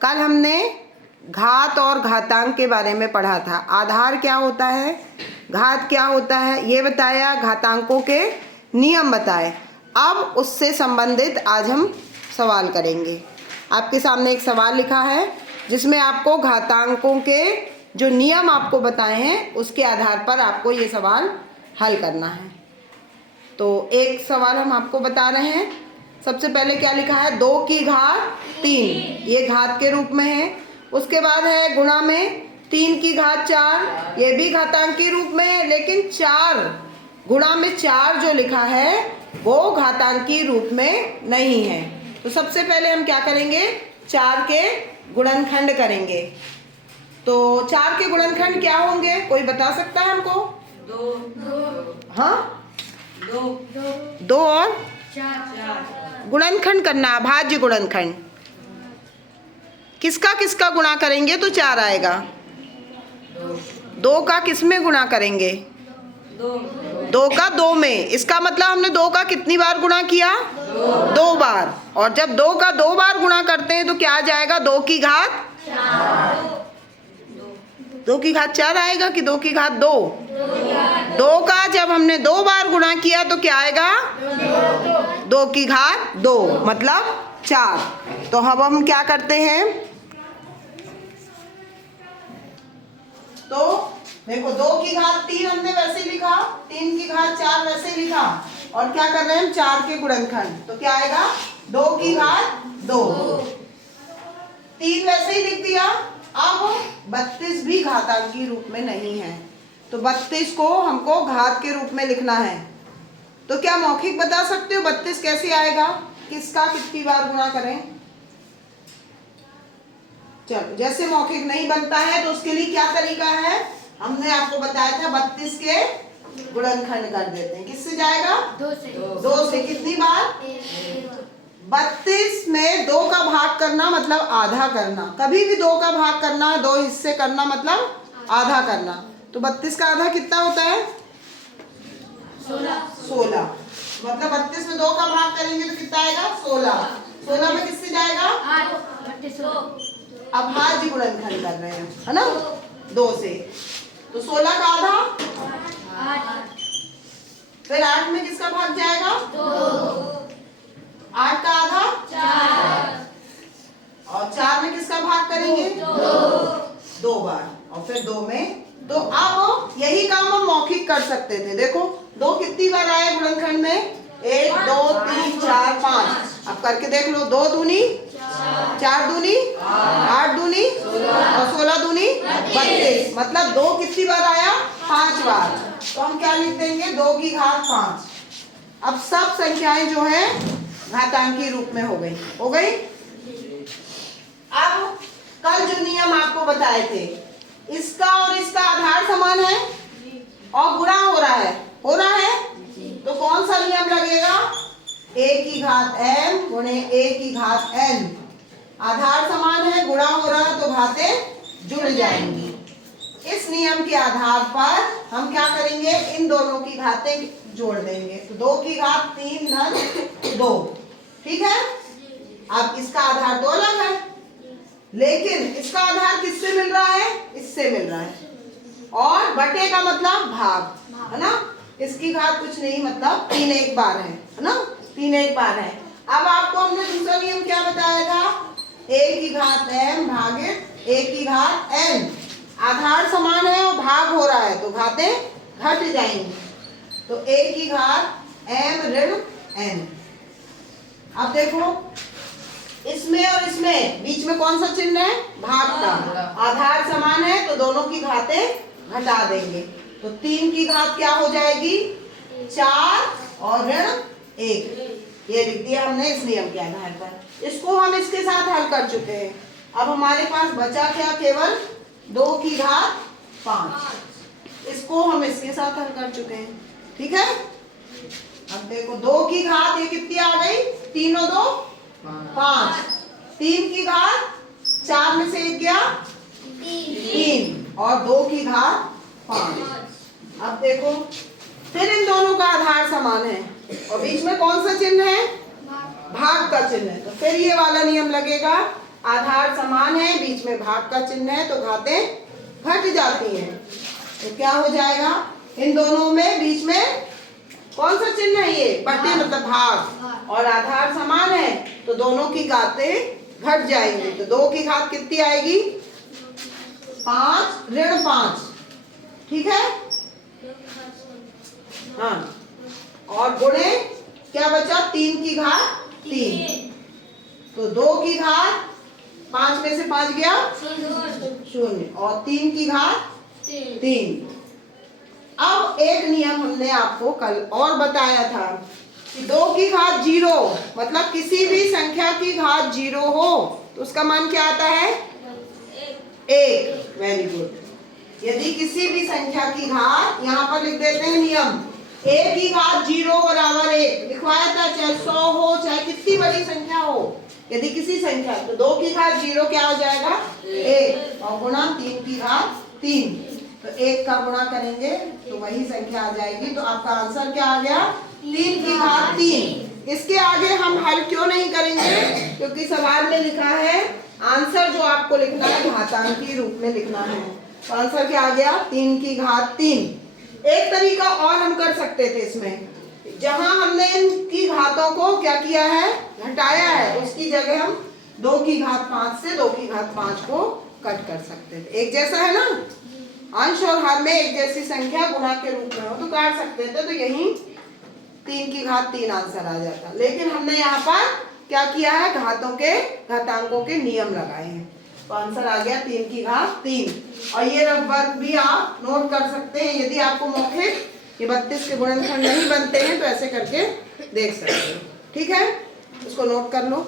कल हमने घात और घातांक के बारे में पढ़ा था। आधार क्या होता है, घात क्या होता है ये बताया, घातांकों के नियम बताए। अब उससे संबंधित आज हम सवाल करेंगे। आपके सामने एक सवाल लिखा है जिसमें आपको घातांकों के जो नियम आपको बताए हैं उसके आधार पर आपको ये सवाल हल करना है। तो एक सवाल हम आपको बता रहे हैं। सबसे पहले क्या लिखा है, 2 की घात 3, ये घात के रूप में है। उसके बाद है गुणा में 3 की घात 4, ये भी घातांक के रूप में है, लेकिन 4 गुणा में 4 जो लिखा है वो घातांकी रूप में नहीं है। तो सबसे पहले हम क्या करेंगे, 4 के गुणनखंड करेंगे। तो 4 के गुणनखंड क्या होंगे, कोई बता सकता है हमको? 2 हाँ 2 और 4 गुणनखंड करना, अभाज्य गुणनखंड। किसका किसका गुणा करेंगे तो 4 आएगा? 2 का किस में गुणा करेंगे? 2 का 2 में। इसका मतलब हमने 2 का कितनी बार गुणा किया? 2 बार। और जब 2 का 2 बार गुणा करते हैं तो क्या आ जाएगा? 2 की घात 2 की घात 4 आएगा कि 2 की घात 2? 2 का जब हमने 2 बार गुणा किया तो क्या आएगा? 2 की घात 2 मतलब 4। तो अब हम क्या करते हैं, तो देखो 2 की घात 3 हमने वैसे ही लिखा, 3 की घात 4 वैसे ही लिखा, और क्या कर रहे हैं हम 4 के गुणनखंड। तो क्या आएगा? 2 की घात 2, 3 वैसे ही लिख दिया। अब 32 भी घातांकी रूप में नहीं है, तो 32 को हमको घात के रूप में लिखना है। तो क्या मौखिक बता सकते हो 32 कैसे आएगा, किसका कितनी बार गुणा करें? चलो, जैसे मौखिक नहीं बनता है तो उसके लिए क्या तरीका है, हमने आपको बताया था 32 के गुणनखंड कर देते हैं। किससे जाएगा? 2 से। कितनी बार? 32 में 2 का भाग करना मतलब आधा करना। कभी भी 2 का भाग करना, 2 हिस्से करना मतलब आधा करना। तो 32 का आधा कितना होता है? 16। मतलब 32 में 2 का भाग करेंगे तो कितना आएगा? 16। 16 में किससे जाएगा? अभाज्य गुणनखंड कर रहे हैं, है ना, 2 से। तो 16 का आधा 8, फिर 8 में किसका भाग जाएगा? 8 का आधा 4, और 4 में किसका भाग करेंगे? 2 बार, और फिर 2 में। तो अब यही काम हम मौखिक कर सकते थे। देखो 2 कितनी बार आए गुणनखंड में? 1 2 3 4 5। अब करके देख लो, 2 दूनी 4 दूनी 8 दूनी और 16 दूनी 32। मतलब 2 कितनी बार आया? 5 बार। तो हम क्या लिख देंगे? 2 की घात 5। अब सब संख्याएं जो है घातांकी रूप में हो गई। अब कल जो नियम आपको बताए थे, इसका और इसका आधार समान है और गुणा हो रहा है, तो कौन सा नियम लगेगा? a की घात m गुणे a की घात n। आधार समान है, गुणा हो रहा है, तो घातें जुड़ जाएंगी। इस नियम के आधार पर हम क्या करेंगे, इन दोनों की घातें जोड़ देंगे। तो 2 की घात 3 धन 2, ठीक है। अब इसका आधार तो अलग है, लेकिन इसका आधार किससे मिल रहा है? इससे मिल रहा है। और बटे का मतलब भाग, है ना। इसकी घात कुछ नहीं, मतलब 3 एक बार है ना, 3 एक बार है। अब आपको हमने दूसरा नियम क्या बताया था? a की घात m भागित a की घात n। आधार समान है और भाग हो रहा है तो घातें घट जाएंगी। तो a की घात m ऋण n। अब देखो इसमें और इसमें बीच में कौन सा चिन्ह है? भाग का। आधार समान है तो दोनों की घातें घटा देंगे। तो 3 की घात क्या हो जाएगी? 4 और ऋण 1। ये लिख दिया हमने इस नियम के आधार पर। इसको हम इसके साथ हल कर चुके हैं। अब हमारे पास बचा क्या? केवल 2 की घात 5। इसको हम इसके साथ हल कर चुके हैं, ठीक है। अब देखो 2 की घात ये कितनी आ गई? 3 और 2 5। 3 की घात 4 में से 1 गया 3 और 2 की घात 5। अब देखो फिर इन दोनों का आधार समान है और बीच में कौन सा चिन्ह है? भाग का चिन्ह है। तो फिर ये वाला नियम लगेगा, आधार समान है, बीच में भाग का चिन्ह है, तो घातें घट जाती हैं। तो क्या हो जाएगा, इन दोनों में बीच में कौन सा चिन्ह है, ये बटे मतलब भाग, और आधार समान है तो दोनों की घातें घट जाएंगी। तो 2 की घात कितनी आएगी, 5 ऋण 5, ठीक है। हाँ, और गुणे क्या बचा, 3 की घात 3, तो 2 की घात 5 में से 5 गया 0, और 3 की घात 3। अब एक नियम हमने आपको कल और बताया था कि 2 की घात 0 मतलब किसी भी संख्या की घात 0 हो तो उसका मान क्या आता है, 1। Very good. यदि किसी भी संख्या की घात, यहाँ पर लिख देते हैं नियम, 1 की घात 0 बराबर 1 लिखवाया था, चाहे 100 हो चाहे कितनी बड़ी संख्या हो, यदि किसी संख्या, तो 2 की घात 0 क्या हो जाएगा, 1, और गुणा 3 की घात 3, तो 1 का गुणा करेंगे तो वही संख्या आ जाएगी। तो आपका आंसर क्या आ गया, 3 की घात 3। इसके आगे हम हल क्यों नहीं करेंगे, क्योंकि सवाल में लिखा है आंसर जो आपको लिखना है घातांकी रूप में लिखना है। तो आंसर क्या आ गया, 3 की घात 3। एक तरीका और हम कर सकते थे इसमें, जहां हमने इनकी घातों को क्या किया है, घटाया है, उसकी जगह हम 2 की घात 5 से 2 की घात 5 को कट कर सकते थे। एक जैसा है ना, अंश और हर में एक जैसी संख्या गुणा के रूप में हो तो काट सकते थे, तो यही 3 की घात 3 आंसर आ जाता। लेकिन हमने यहाँ पर क्या किया है, घातांकों के नियम लगाए हैं, तो आंसर आ गया 3 की घात 3। और ये वर्ग भी आप नोट कर सकते हैं, यदि आपको मौखिक ये 32 के गुणनखंड नहीं बनते हैं तो ऐसे करके देख सकते हो, ठीक है, इसको नोट कर लो।